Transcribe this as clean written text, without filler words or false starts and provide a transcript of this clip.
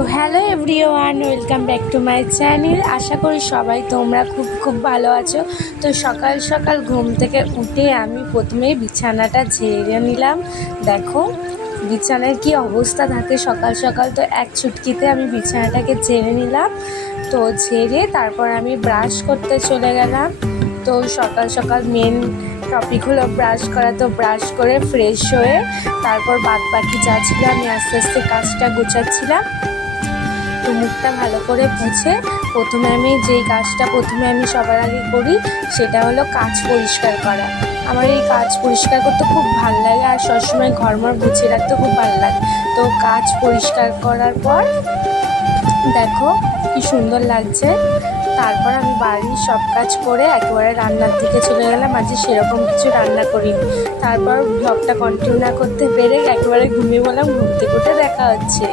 তো hello everyone, welcome back to my channel. আশা করি সবাই তোমরা খুব ভালো আছো। তো সকাল সকাল ঘুম থেকে উঠে আমি প্রথমেই বিছানাটা ঝেড়ে নিলাম। দেখো বিছানার কি অবস্থা থাকে সকাল সকাল। তো এক চুটকিতে আমি বিছানাটাকে ঝেড়ে নিলাম। তো ঝেড়ে তারপর আমি ব্রাশ করতে চলে গেলাম। তো সকাল সকাল মেন টপিক হলো ব্রাশ করা। তো ব্রাশ করে ফ্রেশ হয়ে তারপর বাকি যা ছিল আমি আস্তে আস্তে কাজটা গোছাচ্ছিলাম। তো মুখটা ভালো করে মুছে প্রথমে আমি সবার আগে করি, সেটা হলো কাঁচ পরিষ্কার করা। আমার এই কাঁচ পরিষ্কার করতে খুব ভালো লাগে আর সবসময় ঘরমর গুছিয়ে রাখতে খুব ভালো লাগে। তো কাঁচ পরিষ্কার করার পর দেখো কি সুন্দর লাগছে। তারপর আমি বাড়ির সব কাজ করে একেবারে রান্নার দিকে চলে গেলাম। আজ সেরকম কিছু রান্না করিনি। তারপর ব্লগটা কন্টিনিউ না করতে পেরে একেবারে ঘুমিয়ে বললাম। ঘুম থেকে উঠে দেখা হচ্ছে।